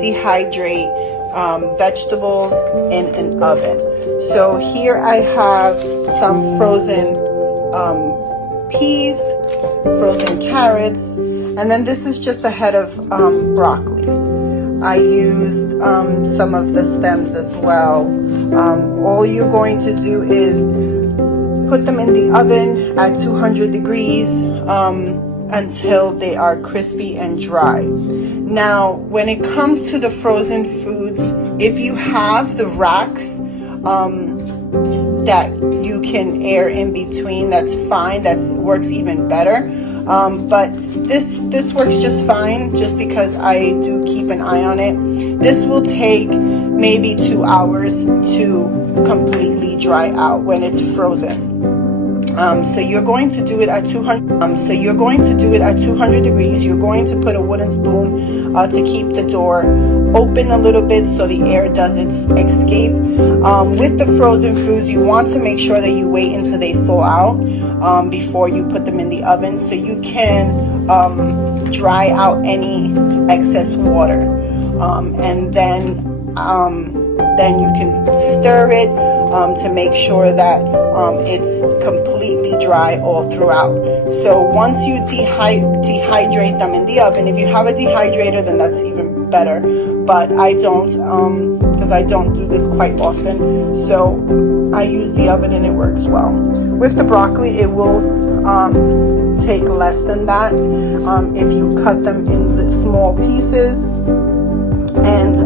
dehydrate vegetables in an oven. So here I have some frozen peas, frozen carrots, and then this is just a head of broccoli. I used some of the stems as well. All you're going to do is put them in the oven at 200 degrees until they are crispy and dry. Now, when it comes to the frozen foods, if you have the racks that you can air in between, that's fine. That works even better. But this works just fine, just because I do keep an eye on it. This will take maybe 2 hours to completely dry out when it's frozen. So you're going to do it at 200. So you're going to do it at 200 degrees. You're going to put a wooden spoon to keep the door open a little bit so the air does its escape. With the frozen foods, you want to make sure that you wait until they thaw out before you put them in the oven, so you can dry out any excess water, and then you can stir it to make sure that it's completely dry all throughout. So once you dehydrate them in the oven, if you have a dehydrator, then that's even better, but I don't, because I don't do this quite often, so I use the oven and it works well. With the broccoli, it will take less than that if you cut them in the small pieces, and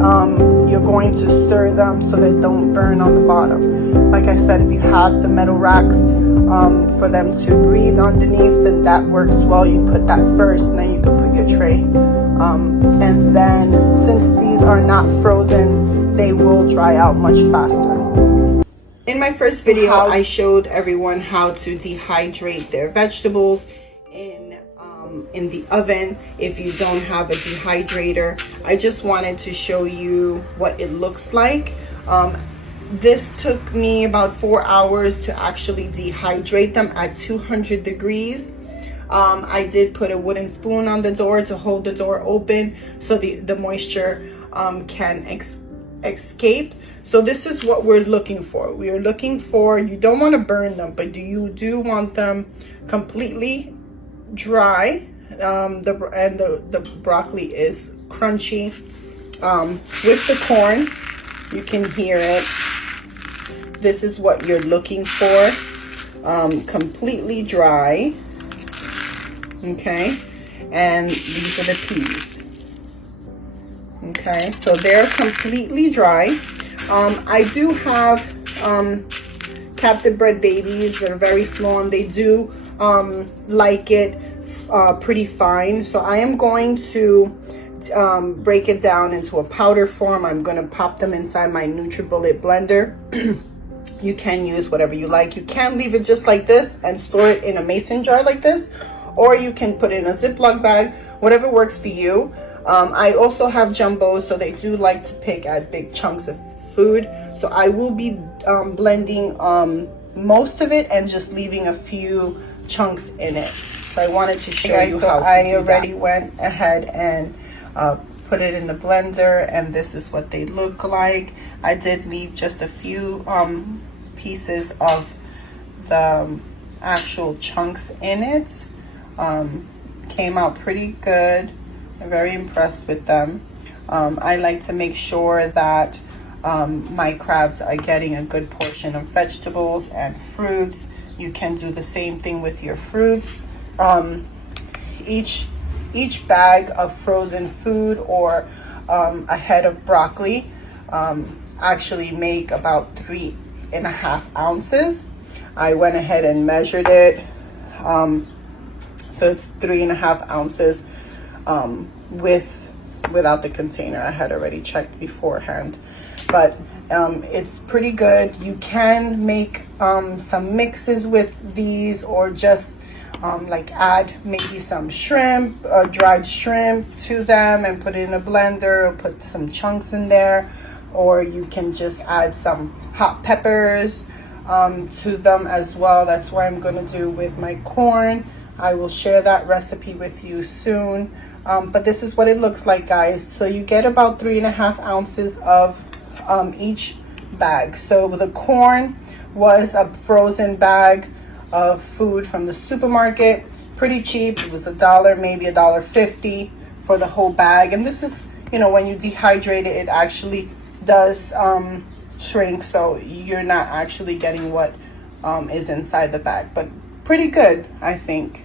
you're going to stir them so they don't burn on the bottom. Like I said, if you have the metal racks for them to breathe underneath, then that works well. You put that first, and then you can put your tray. And then, since these are not frozen, they will dry out much faster. In my first video, I showed everyone how to dehydrate their vegetables in the oven if you don't have a dehydrator. I just wanted to show you what it looks like. This took me about 4 hours to actually dehydrate them at 200 degrees. I did put a wooden spoon on the door to hold the door open so the moisture can escape. So this is what we're looking for. We are looking for, you don't want to burn them, but you do want them completely dry. The broccoli is crunchy. With the corn, you can hear it. This is what you're looking for. Completely dry. Okay, and these are the peas. Okay, so they're completely dry. I do have captive bred babies that are very small, and they do like it pretty fine. So I am going to break it down into a powder form. I'm going to pop them inside my NutriBullet blender. You can use whatever you like. You can leave it just like this and store it in a mason jar like this, or you can put it in a Ziploc bag, whatever works for you. I also have jumbos, so they do like to pick at big chunks of food. So I will be blending most of it and just leaving a few chunks in it. So I wanted to show you how to do that. I already went ahead and put it in the blender, and this is what they look like. I did leave just a few pieces of the actual chunks in it. Came out pretty good. I'm very impressed with them. I like to make sure that my crabs are getting a good portion of vegetables and fruits. You can do the same thing with your fruits. Each bag of frozen food or a head of broccoli actually make about 3.5 ounces. I went ahead and measured it. So it's 3.5 ounces without the container. I had already checked beforehand, but it's pretty good. You can make some mixes with these, or just like add maybe some shrimp, dried shrimp to them and put it in a blender, or put some chunks in there, or you can just add some hot peppers to them as well. That's what I'm going to do with my corn. I will share that recipe with you soon. But this is what it looks like, guys. So you get about 3.5 ounces of each bag. So the corn was a frozen bag of food from the supermarket, pretty cheap. It was $1, maybe $1.50 for the whole bag. And this is, you know, when you dehydrate it, it actually does shrink, so you're not actually getting what is inside the bag, but pretty good, I think.